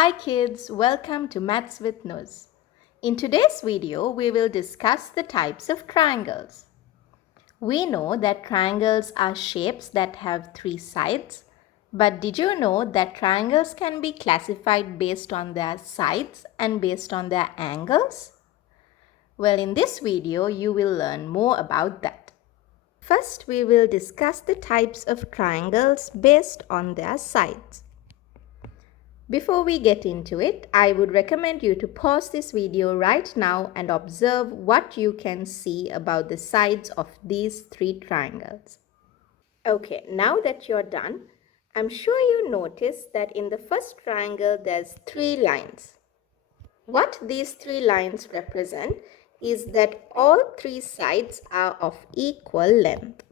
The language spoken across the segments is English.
Hi kids, welcome to Maths with Nuz. In today's video, we will discuss the types of triangles. We know that triangles are shapes that have three sides, but did you know that triangles can be classified based on their sides and based on their angles? Well, in this video, you will learn more about that. First, we will discuss the types of triangles based on their sides. Before we get into it, I would recommend you to pause this video right now and observe what you can see about the sides of these three triangles. Okay, now that you're done, I'm sure you noticed that in the first triangle there's three lines. What these three lines represent is that all three sides are of equal length.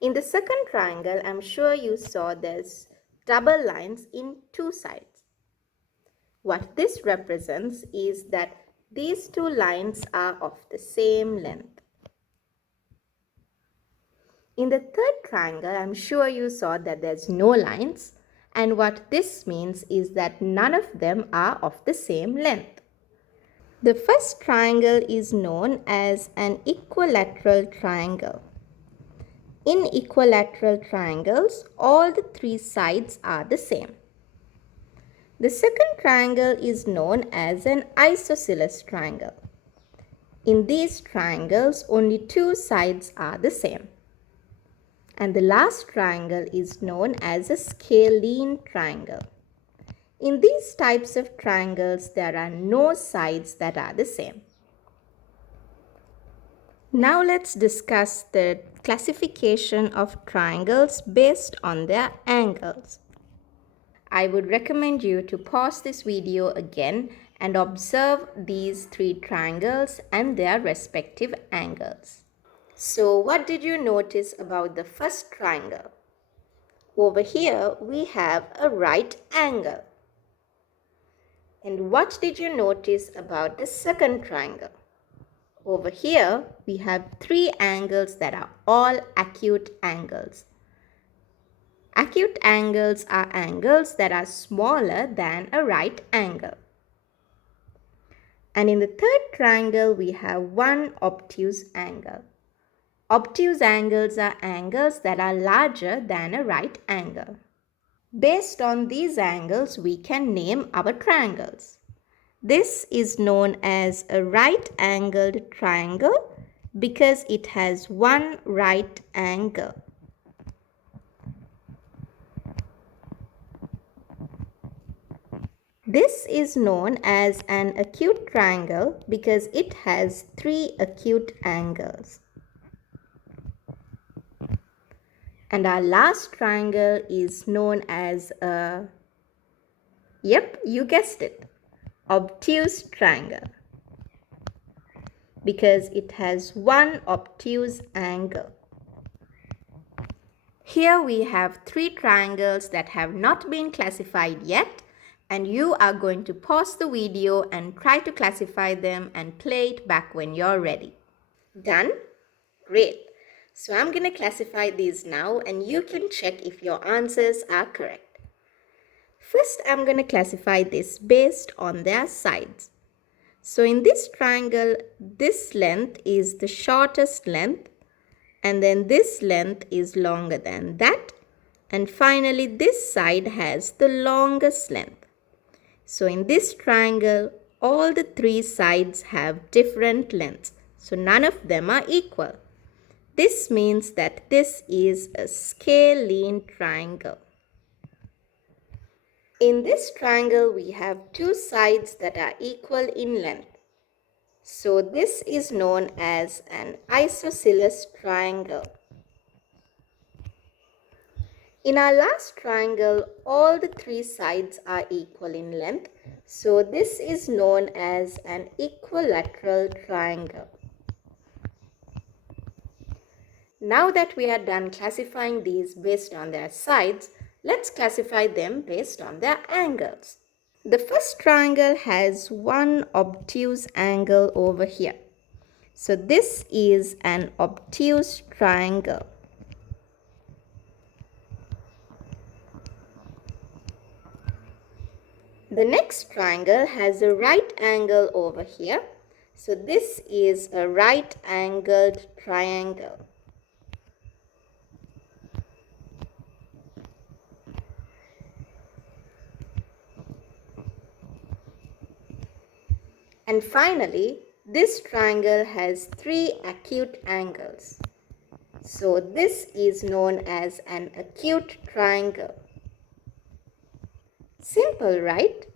In the second triangle, I'm sure you saw there's double lines in two sides. What this represents is that these two lines are of the same length. In the third triangle, I'm sure you saw that there's no lines, and what this means is that none of them are of the same length. The first triangle is known as an equilateral triangle. In equilateral triangles, all the three sides are the same. The second triangle is known as an isosceles triangle. In these triangles, only two sides are the same. And the last triangle is known as a scalene triangle. In these types of triangles, there are no sides that are the same. Now let's discuss the classification of triangles based on their angles. I would recommend you to pause this video again and observe these three triangles and their respective angles. So what did you notice about the first triangle? Over here we have a right angle. And what did you notice about the second triangle? Over here, we have three angles that are all acute angles. Acute angles are angles that are smaller than a right angle. And in the third triangle, we have one obtuse angle. Obtuse angles are angles that are larger than a right angle. Based on these angles, we can name our triangles. This is known as a right-angled triangle because it has one right angle. This is known as an acute triangle because it has three acute angles. And our last triangle is known as a, yep, you guessed it, obtuse triangle because it has one obtuse angle. Here we have three triangles that have not been classified yet, and you are going to pause the video and try to classify them and play it back when you're ready. Done? Great. So I'm going to classify these now and you can check if your answers are correct. First, I'm going to classify this based on their sides. So in this triangle, this length is the shortest length, and then this length is longer than that, and finally this side has the longest length. So in this triangle, all the three sides have different lengths, so none of them are equal. This means that this is a scalene triangle. In this triangle, we have two sides that are equal in length. So this is known as an isosceles triangle. In our last triangle, all the three sides are equal in length. So this is known as an equilateral triangle. Now that we are done classifying these based on their sides, let's classify them based on their angles. The first triangle has one obtuse angle over here. So this is an obtuse triangle. The next triangle has a right angle over here. So this is a right angled triangle. And finally, this triangle has three acute angles. So this is known as an acute triangle. Simple, right?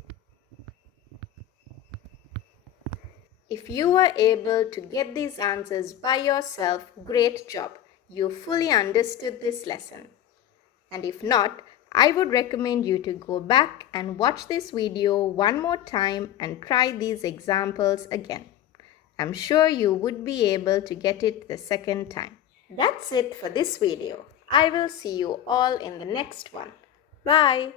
If you were able to get these answers by yourself, great job. You fully understood this lesson. And if not, I would recommend you to go back and watch this video one more time and try these examples again. I'm sure you would be able to get it the second time. That's it for this video. I will see you all in the next one. Bye.